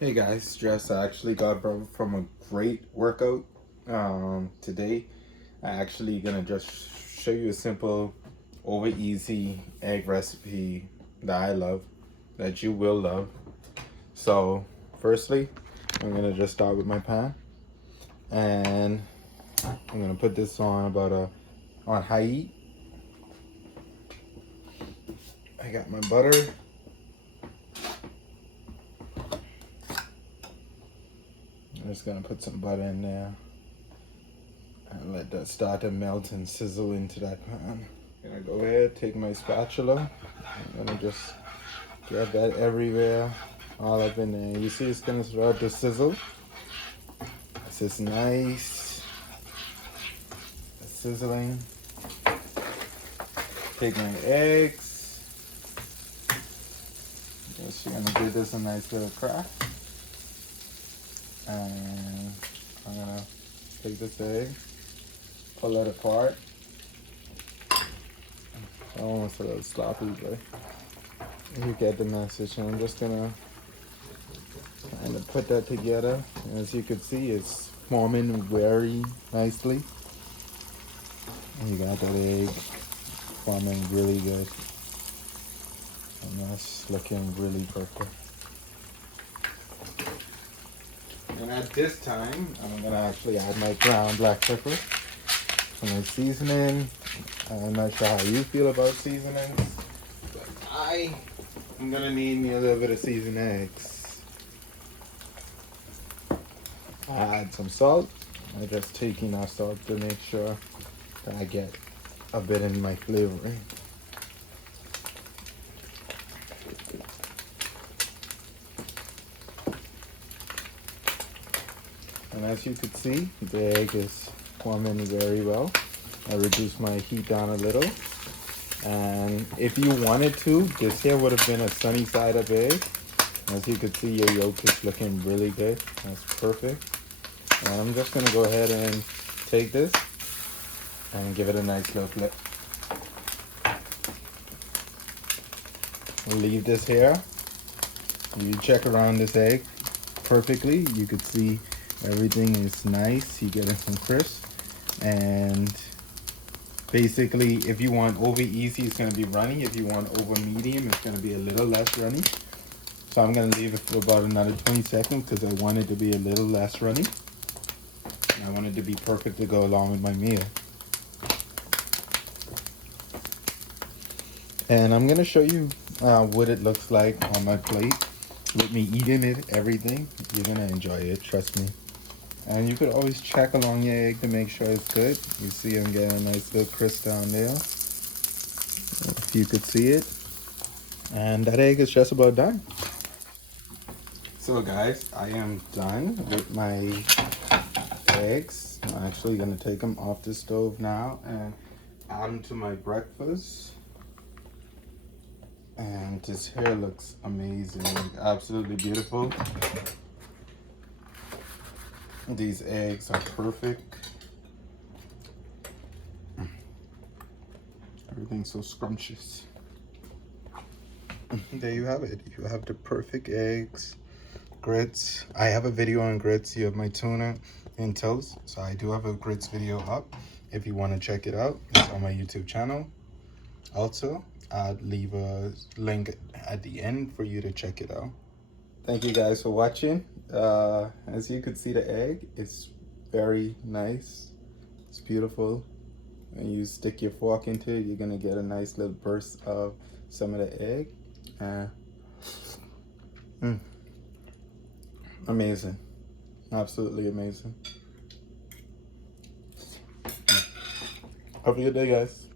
Hey guys, Jess. I actually got from a great workout today. I actually gonna just show you a simple, over easy egg recipe that I love, that you will love. So, firstly, I'm gonna just start with my pan, and I'm gonna put this on on high heat. I got my butter. I'm just gonna put some butter in there and let that start to melt and sizzle into that pan. I'm gonna go ahead, take my spatula. I'm gonna just get that everywhere, all up in there. You see it's gonna start to sizzle. This is nice, sizzling. Take my eggs. Just gonna give this a nice little crack. And I'm gonna take this egg, pull it apart. Almost a little sloppy, but you get the message. And I'm just gonna kind of put that together. As you can see, it's forming very nicely. And you got that egg forming really good. And that's looking really perfect. And at this time, I'm gonna actually add my ground black pepper for my seasoning. I'm not sure how you feel about seasonings, but I'm gonna need me a little bit of seasoned eggs. I add some salt. I just take enough salt to make sure that I get a bit in my flavoring. And as you can see, the egg is forming very well. I reduced my heat down a little. And if you wanted to, this here would have been a sunny side up egg. As you can see, your yolk is looking really good. That's perfect. And I'm just gonna go ahead and take this and give it a nice little flip. We'll leave this here. You check around this egg perfectly. You could see everything is nice. You getting some crisp. And basically, if you want over easy, it's gonna be runny. If you want over medium, it's gonna be a little less runny. So I'm gonna leave it for about another 20 seconds because I want it to be a little less runny. And I want it to be perfect to go along with my meal. And I'm gonna show you what it looks like on my plate with me eating it, everything. You're gonna enjoy it, trust me. And you could always check along your egg to make sure it's good. You see I'm getting a nice little crisp down there, if you could see it. And that egg is just about done. So guys, I am done with my eggs. I'm actually gonna take them off the stove now and add them to my breakfast. And this hair looks amazing, absolutely beautiful. These eggs are perfect. Everything's so scrumptious. There you have it. You have the perfect eggs, grits. I have a video on grits. You have my tuna and toast. So I do have a grits video up. If you want to check it out, it's on my YouTube channel. Also, I'll leave a link at the end for you to check it out. Thank you guys for watching. As you can see, the egg, it's very nice. It's beautiful. When you stick your fork into it, you're gonna get a nice little burst of some of the egg. Amazing. Absolutely amazing. Have a good day, guys.